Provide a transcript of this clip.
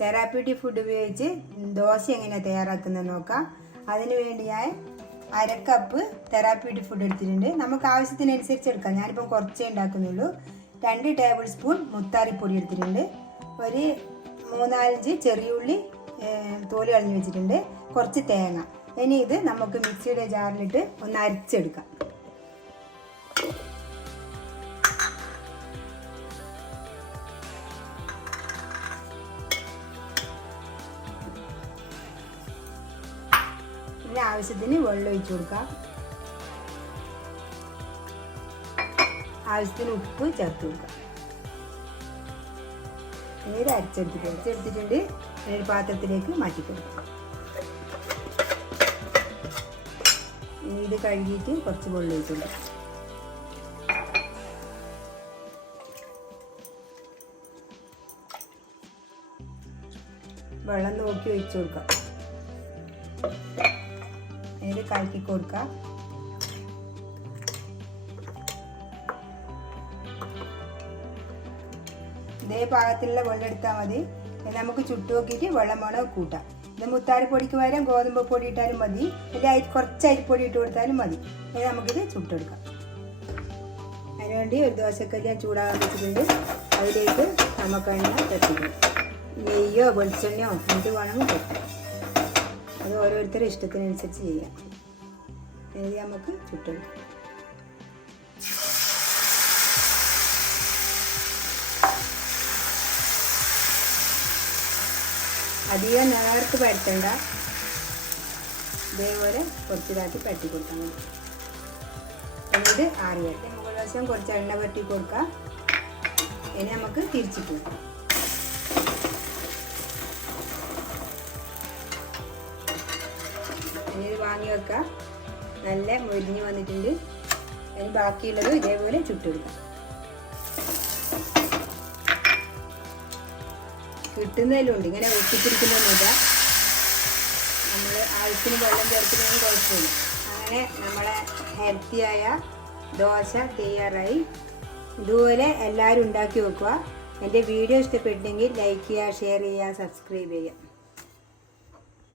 Therapeutic food ഉപയോഗിച്ച് ദോശ എങ്ങനെയാണ് തയ്യാറാക്കുന്നത് നോക്കാം. അതിന് വേണ്ടി ഞാൻ 1/2 കപ്പ് തെറാപ്യൂട്ടിക് ഫുഡ് എടുത്തിട്ടുണ്ട്. നമുക്ക് ആവശ്യത്തിനനുസരിച്ച് എടുക്കാം. ഞാനിപ്പോൾ കുറച്ചേ ഉണ്ടാക്കുന്നുള്ളൂ. 2 ടേബിൾ സ്പൂൺ മുത്താറിപ്പൊടി എടുത്തിട്ടുണ്ട്. ഒരു 3-4 ചെറിയുള്ളി തോല് കളഞ്ഞ് വെച്ചിട്ടുണ്ട്. കുറച്ച് തേങ്ങ. ഇനി ഇത് നമുക്ക് മിക്സിയുടെ ജാറിലിട്ട് ഒന്ന് അരച്ചെടുക്കാം. പിന്നെ ആവശ്യത്തിന് വെള്ളം ഒഴിച്ചു കൊടുക്കാം. ആവശ്യത്തിന് ഉപ്പ് ചേർത്ത് കൊടുക്കാം. ഇത് അരച്ചെടുത്തിട്ടുണ്ട്. ഒരു പാത്രത്തിലേക്ക് മാറ്റി കൊടുക്കാം. ഇനി ഇത് കഴുകിയിട്ട് കുറച്ച് വെള്ളം ഒഴിച്ചു കൊടുക്കാം. വെള്ളം നോക്കി ഒഴിച്ചു കൊടുക്കാം. ഇത് കലക്കി കൊടുക്കാം. ഇതേ പാകത്തിലുള്ള വെള്ളം എടുത്താൽ മതി. നമുക്ക് ചുട്ടു നോക്കിയിട്ട് വെള്ളം വേണം കൂട്ടാം. ഇത് മുത്താറിപ്പൊടിക്ക് പകരം ഗോതമ്പ് പൊടി ഇട്ടാലും മതി, അല്ലെങ്കിൽ കുറച്ച് അരിപ്പൊടി ഇട്ട് കൊടുത്താലും മതി. ഇനി നമുക്കിത് ചുട്ടെടുക്കാം. അതിനുവേണ്ടി ഒരു ദോശക്കല്ല് ഞാൻ ചൂടാകാൻ വെച്ചിട്ടുണ്ട്. അതിലേക്ക് നമുക്ക് എണ്ണ തട്ടിക്കും. നെയ്യോ വെളിച്ചെണ്ണയോ എന്ത് വേണമെങ്കിൽ തട്ടാം. അത് ഓരോരുത്തരുടെ ഇഷ്ടത്തിനനുസരിച്ച് ചെയ്യാം. ഇത് നമുക്ക് ചുട്ടെടുക്കാം. അധികം നേർക്ക് പരത്തണ്ട. ഇതേപോലെ കുറച്ചിതാക്കി പരത്തി കൊടുത്താൽ മതി. ഇത് ആറിയിട്ട് മുകൾ വശം കുറച്ച് എണ്ണ പരത്തി കൊടുക്കാം. ഇനി നമുക്ക് തിരിച്ചിട്ട് കൊടുക്കാം. ഇനി ഇത് വാങ്ങി വെക്കാം. നല്ല മൊരിഞ്ഞ് വന്നിട്ടുണ്ട്. ഇനി ബാക്കിയുള്ളത് ഇതേപോലെ ചുട്ടെടുക്കാം. കിട്ടുന്നതിലുണ്ട്, ഇങ്ങനെ ഒട്ടിപ്പിടിക്കുന്നൊന്നുമില്ല. നമ്മൾ ആവശ്യത്തിന് വെള്ളം ചേർക്കുന്നതിന് കുഴപ്പമില്ല. അങ്ങനെ നമ്മളെ ഹെൽത്തിയായ ദോശ തയ്യാറായി. ഇതുപോലെ എല്ലാവരും ഉണ്ടാക്കി വെക്കുക. എൻ്റെ വീഡിയോ ഇഷ്ടപ്പെട്ടെങ്കിൽ ലൈക്ക് ചെയ്യുക, ഷെയർ ചെയ്യുക, സബ്സ്ക്രൈബ് ചെയ്യുക.